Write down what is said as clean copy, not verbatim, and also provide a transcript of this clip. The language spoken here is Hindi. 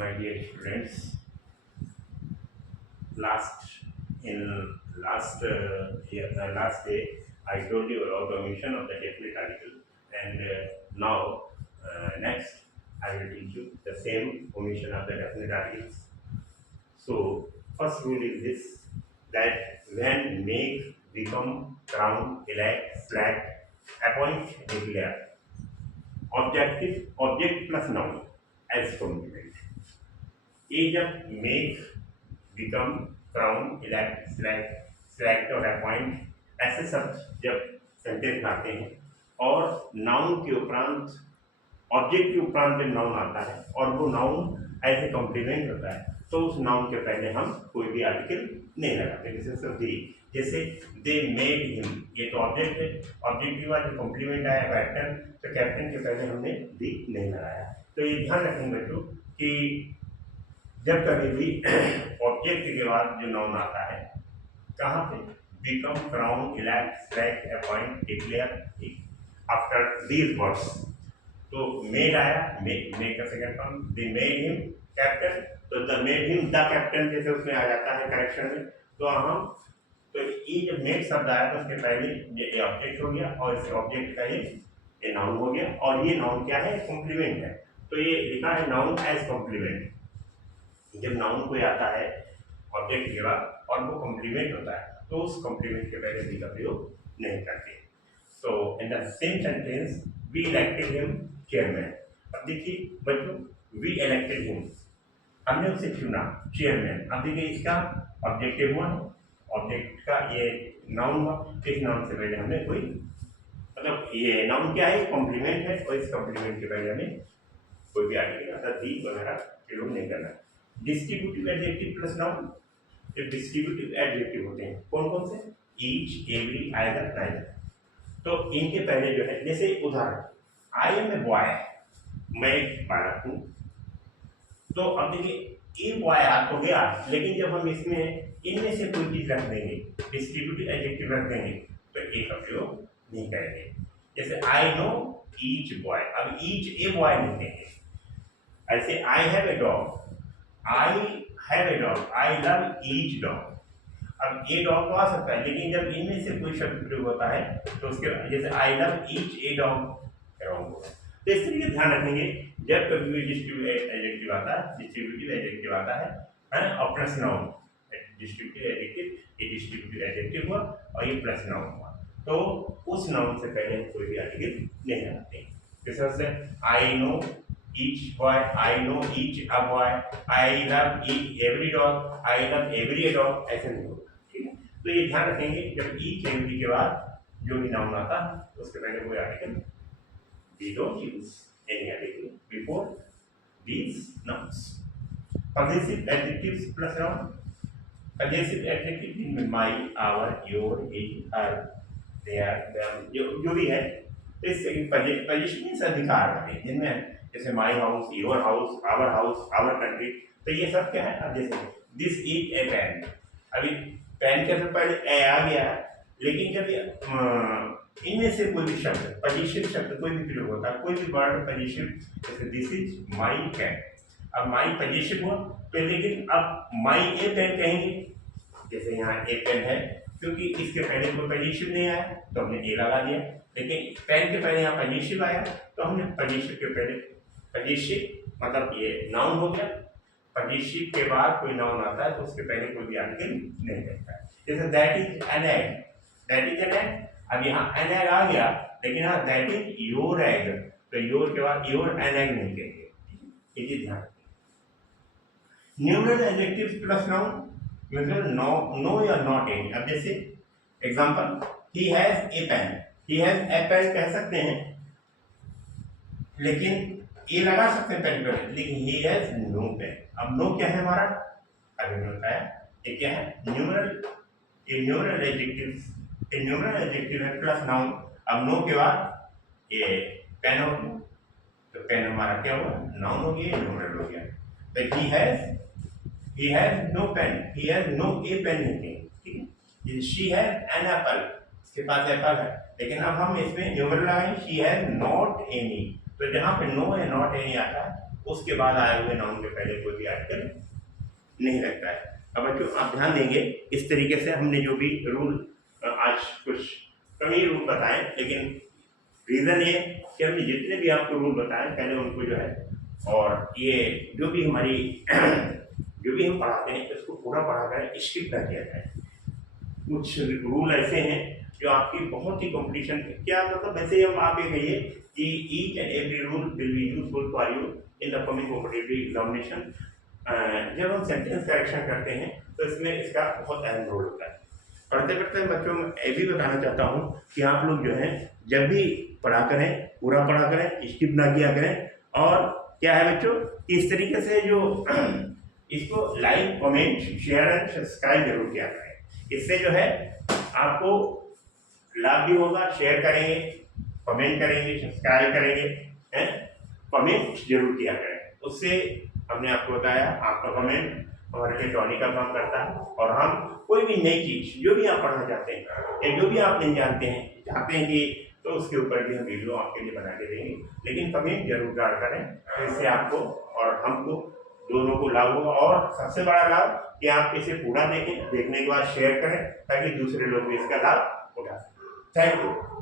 My dear students, last in last day, I told you about the omission of the definite article, and now next I will teach you the same omission of the definite articles. So first rule is this, that when make, become, crown, elect, select, appoint, declare, object plus noun as complement. ये जब make, become, crown, elect, select और appoint ऐसे शब्द जब सेंटेंस आते हैं और नाउन के उपरांत, ऑब्जेक्ट के उपरांत जब नाउन आता है और वो नाउन ऐसे कॉम्प्लीमेंट होता है, तो उस नाउन के पहले हम कोई भी आर्टिकल नहीं लगाते। जैसे दे मेड हिम, ये तो ऑब्जेक्ट है, ऑब्जेक्ट के बाद जो कॉम्प्लीमेंट आया कैप्टन, तो कैप्टन के पहले हमने दी नहीं लगाया। तो ये ध्यान रखेंगे बच्चों कि जब कभी भी ऑब्जेक्ट के बाद जो नाउन आता है, कहाँ पे, become, crown, elect, select, appoint, declare, after these words, तो मेड आया, मेड का second form, they made him captain, तो the made him the captain जैसे उसमें आ जाता है करेक्शन में। तो हम तो ये जब मेड शब्द आया तो उसके पहले ये ऑब्जेक्ट हो गया और इस ऑब्जेक्ट का ये नाउन हो गया, और ये नाउन क्या है, कॉम्प्लीमेंट है। तो ये लिखा है नाउन एज कॉम्प्लीमेंट। जब नाउन कोई आता है ऑब्जेक्ट के बाद और वो कॉम्प्लीमेंट होता है, तो उस कॉम्प्लीमेंट के पहले भी का प्रयोग नहीं करते। So in the same sentence we elected him chairman. अब देखिए बच्चों, वी इलेक्टेड हिम, हमने उसे चुना चेयरमैन। अब देखिए इसका ऑब्जेक्टिव हुआ, ऑब्जेक्ट का ये नाउन हुआ, इस नाउन से पहले हमने कोई, मतलब ये नाउन क्या है, कॉम्प्लीमेंट है, और इस कॉम्प्लीमेंट के पहले हमें कोई भी आर्टिकल अर्थात दी वगैरह प्रयोग नहीं करना। डिस्ट्रीब्यूटिव एडजेक्टिव प्लस नाउन, जो डिस्ट्रीब्यूटिव एडजेक्टिव होते हैं कौन कौन से, ईच, एवरी, आइदर, नाइदर। तो इनके पहले जो है, जैसे उदाहरण, आई एम ए बॉय, मैं एक बालक हूँ। तो अब देखिए ए बॉय आ तो गया, लेकिन जब हम इसमें इनमें से कोई चीज रख देंगे, डिस्ट्रीब्यूटिव एडजेक्टिव रख देंगे, तो ए का प्रयोग नहीं करेंगे। जैसे आई नो ईच बॉय, अब ईच ए बॉय नहीं कहेंगे। ऐसे I have a dog, I have a dog, I love each dog. अब ए डॉग तो आ सकता है, लेकिन जब इनमें से कोई शब्द प्रयोग होता है तो उसके जैसे I love each a dog wrong होगा। तो इस तरीके ध्यान रखेंगे जब कभी भी डिस्ट्रीब्यूटिव एडजेक्टिव आता है और प्लस नाउन, डिस्ट्रीब्यूटिव एडजेक्टिव, ये डिस्ट्रीब्यूटिव एडजेक्टिव हुआ और ये प्लस नाउन हुआ, तो उस नाउन से पहले कोई भी आर्टिकल नहीं लगाते। जैसे I know each boy, I know each a boy, I love every dog, I love every a dog, ऐसे नहीं होगा, ठीक है। तो ये ध्यान रखेंगे जब each every के बाद जो भी नाउन आता है उसके पहले कोई article, we don't use any article before these nouns. Possessive adjectives plus noun, possessive adjective इनमें my, our, your, his, her, their, them, जो भी है, इससे पोजीशन अधिकार है, जिनमें जैसे my house, your house, our country, तो ये सब क्या है। अब जैसे दिस इज ए पेन, अभी पेन के तो पहले ए आ गया, लेकिन जब इनमें से कोई भी शब्द, पोजीशन शब्द कोई भी प्रयोग होता है, कोई भी वर्ड पोजीशन, जैसे दिस इज माई पेन, अब माई पोजीशन हुआ, तो लेकिन अब माई ए पेन कहेंगे, जैसे यहाँ ए पेन है, क्योंकि इसके पहले कोई पोजीशन नहीं आया तो हमने ए लगा दिया, लेकिन पेन के पहले यहाँ पोजीशन आया तो हमने पोजीशन के पहले, पोजीशन मतलब ये नाउन हो गया, पोजीशन के बाद कोई नाउन आता है तो उसके पहले कोई भी आर्टिकल नहीं रहता है। जैसे that is an egg, that is an egg, अब यहाँ एन एग आ गया, लेकिन यहाँ दैट इज योर एग, तो योर के बाद योर एन एग नहीं कहेंगे, ये ध्यान। न्यूमरल एडजेक्टिव्स प्लस नाउन, मतलब नो या नॉट एनी। अब जैसे example, he has a pen, he has a pen कह सकते हैं, लेकिन ये लगा सकते हैं पेन पर, लेकिन ही हैज नो पेन। अब नो क्या है हमारा, अभी मैंने बताया ये क्या है, न्यूमरल, ये न्यूमरल एडजेक्टिव्स, ये न्यूमरल एडजेक्टिव है प्लस नाउन। अब नो के बाद ये पेन हो गया, तो पेन हमारा क्या हुआ, नाउन हो गया, न्यूमरल हो गया। तो he has no pen, he has no a pen नहीं, ठीक है। शी हैज एन एप्पल, इसके पास एप्पल है, लेकिन अब हम इसमें न्यूमरल आए, शी हैज नॉट एनी, तो जहाँ पे नो या नॉट एनी आता है उसके बाद आए हुए नाउन के पहले कोई भी आर्टिकल नहीं लगता है। अब बच्चों आप ध्यान देंगे, इस तरीके से हमने जो भी रूल आज कुछ कम ही रूल बताए, लेकिन रीज़न ये कि हमने जितने भी आपको रूल बताए पहले उनको जो है, और ये जो भी हमारी जो भी हम पढ़ाते हैं उसको पूरा पढ़ा कर स्किप ना किया जाए। कुछ रूल ऐसे हैं जो आपकी बहुत ही कॉम्पिटिशन, क्या मतलब वैसे ही हम आप ये कहिए कि each and every rule will be useful for you in the coming competitive examination. जब हम सेंटेंस करेक्शन करते हैं तो इसमें इसका बहुत अहम रोल होता है। पढ़ते पढ़ते बच्चों में ये भी बताना चाहता हूँ कि आप लोग जो है जब भी पढ़ा करें पूरा पढ़ा करें, स्किप ना किया करें। और क्या है बच्चों, इस तरीके से जो इसको like comment share and subscribe जरूर किया करें। इससे जो है आपको लाभ भी होगा। शेयर करेंगे, कमेंट करेंगे, सब्सक्राइब करेंगे, हैं, कमेंट जरूर किया करें। उससे हमने आपको बताया आपका कमेंट हमारे लिए टॉनी का काम करता है, और हम कोई भी नई चीज़ जो भी आप पढ़ना चाहते हैं या जो भी आप नहीं जानते हैं कि तो उसके ऊपर भी हम वीडियो आपके लिए बना के देंगे। लेकिन कमेंट जरूर करें, तो इससे आपको और हमको दोनों को लाभ होगा। और सबसे बड़ा लाभ कि आप इसे पूरा देखें, देखने के बाद शेयर करें ताकि दूसरे लोग भी इसका लाभ उठा सकें। Thank you.